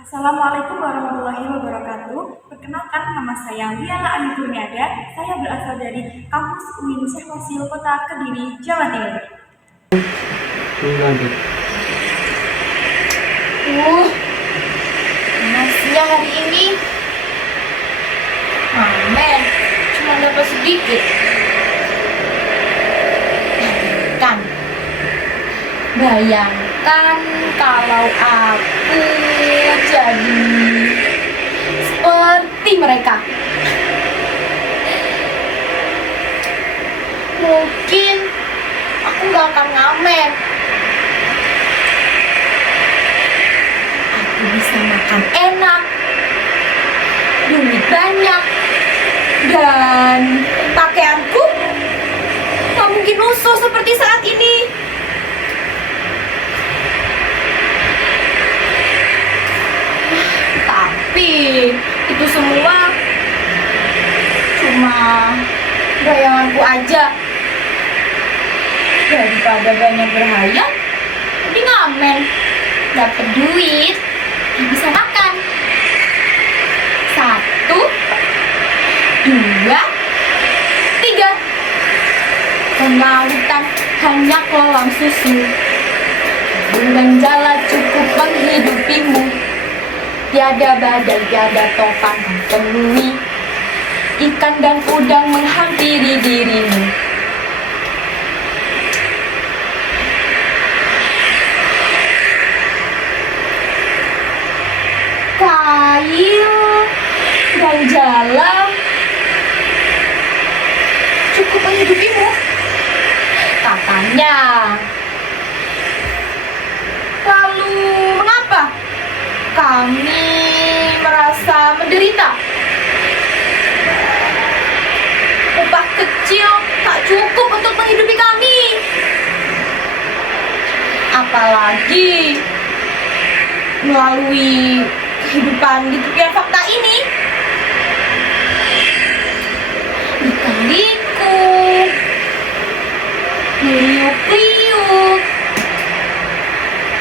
Assalamualaikum warahmatullahi wabarakatuh. Perkenalkan, nama saya Liala Ayu Kurniada. Saya berasal dari kampus UIN Syekh Wasil Kota Kediri, Jawa Timur. Nasinya hari ini ngamen, cuma dapat sedikit. Bayangkan kalau aku jadi seperti mereka. Mungkin aku gak akan ngamen. Aku bisa makan enak, duit banyak, dan pakaianku gak mungkin lusuh seperti saat ini. Tapi itu semua cuma bayanganku aja. Daripada banyak berhayal, mending ngamen, dapet duit, bisa makan. 1, 2, 3. Lautan hanya kolam susu, dan jala cukup menghidupimu. Tiada badai, tiada topan menemui, ikan dan udang menghampiri dirimu. Kail dan jala cukup menghidupimu, katanya. Lalu mengapa kami merasa menderita? Upah kecil tak cukup untuk menghidupi kami, apalagi melalui kehidupan di tepian fakta ini. Lika-liku, meliuk-liuk,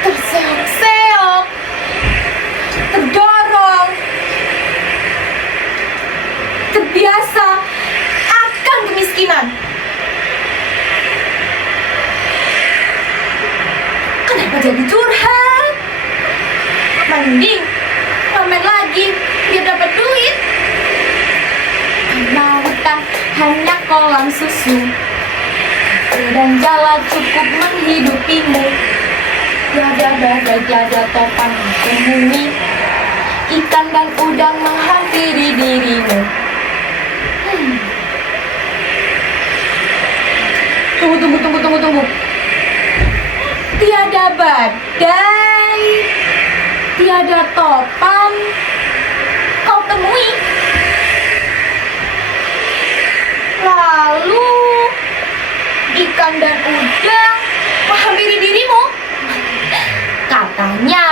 terseok-seok, terdorong, terbiasa akan kemiskinan. Kenapa jadi curhat? Mending ngamen lagi biar dapat duit. Lautan hanya kolam susu, dan jala cukup menghidupimu. Tiada badai, tiada topan menemui, ikan dan udang menghampiri dirimu. Tunggu. Tiada badai, tiada topan kau temui, lalu ikan dan udang menghampiri dirimu, katanya.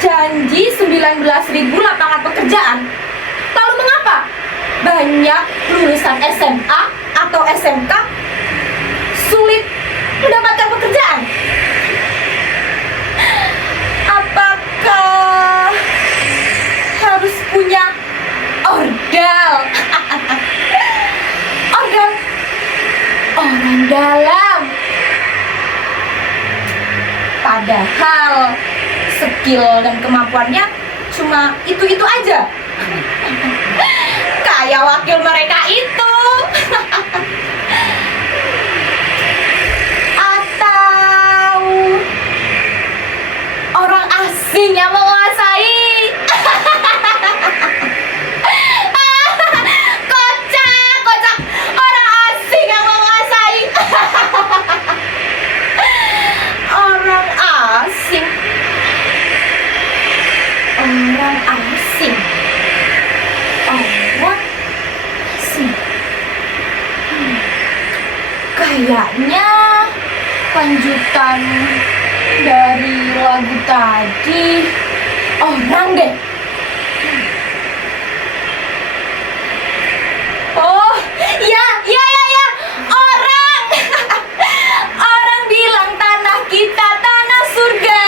Janji 19.000 lapangan pekerjaan. Lalu mengapa banyak lulusan SMA atau SMK sulit mendapatkan pekerjaan? Apakah harus punya ordal? Ordal orang dalam. Padahal skill dan kemampuannya cuma itu-itu aja. Kayak wakil mereka itu. Atau orang asing yang menguasai. Kocak. Orang asing yang menguasai. Orang asing. Kayaknya lanjutan dari lagu tadi orang deh. Oh, ya, orang. Orang bilang tanah kita tanah surga.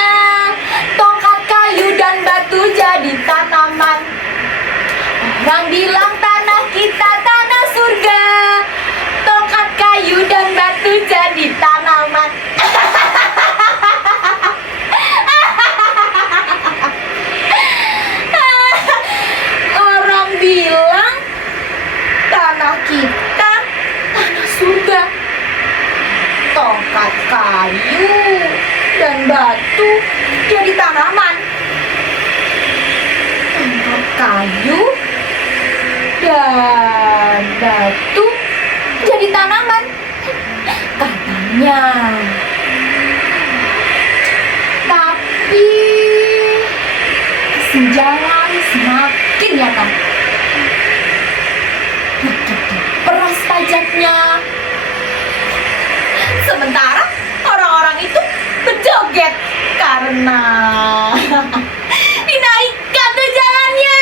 kayu dan batu jadi tanaman. Tangkap kayu dan batu jadi tanaman, katanya. Tapi kesenjangan semakin nyata. Peras pajaknya. Sementara orang-orang itu berjoget karena dinaikkan tunjangannya.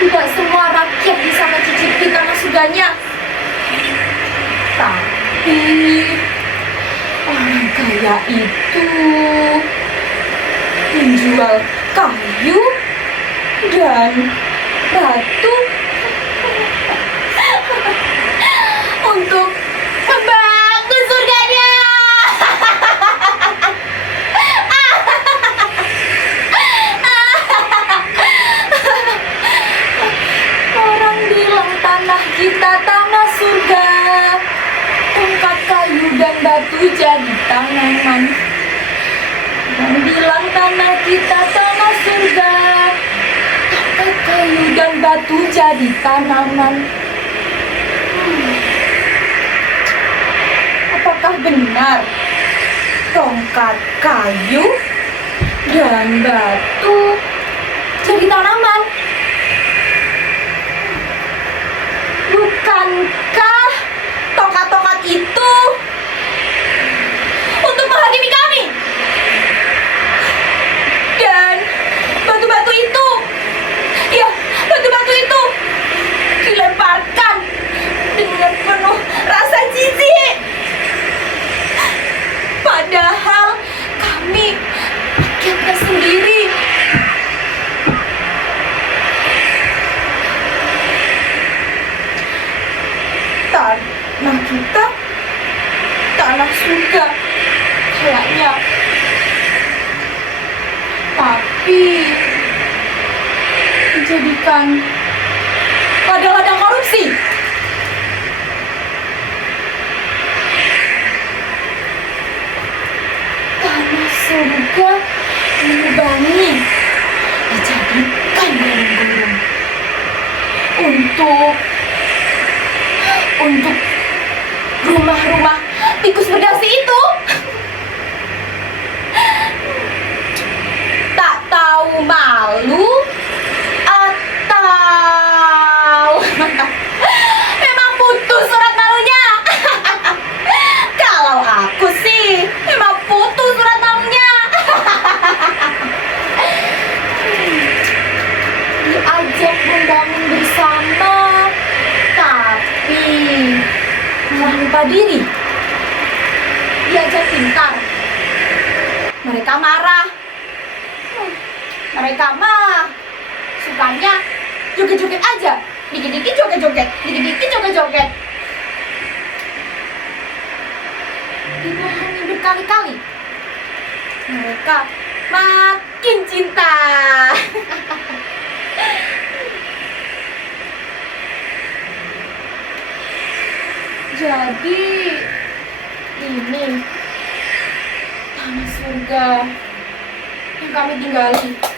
Tidak semua rakyat bisa mencicipi tanah surganya. Tapi orang kaya itu menjual kayu dan batu untuk membangun surganya. Orang bilang tanah kita tanah surga, tongkat kayu dan batu jadi tanaman. Orang bilang tanah kita tanah surga, tongkat kayu dan batu jadi tanaman. Apakah benar tongkat kayu dan batu jadi tanaman? Bukankah tongkat-tongkat itu untuk menghakimi kami? Dan batu-batu itu, ya, batu-batu itu dilemparkan dengan penuh rasa jijik. Padahal kami rakyatnya sendiri. Tanah kita tanah surga kayaknya. Tapi dijadikan ladang-ladang korupsi. Tanah surga melubangi, dijadikan gorong-gorong untuk rumah-rumah tikus berdasi itu. Tak tahu malu atau memang putus surat malunya. Kalau aku sih memang putus surat malunya. Diajak membangun bersama, tapi malah lupa diri. Diajak pintar, mereka marah. Mereka mah sukanya joget-joget aja, dikit-dikit joget-joget, dikit-dikit joget-joget. Dibohongi berkali-kali, mereka makin cinta. Jadi ini tanah surga yang kami tinggali.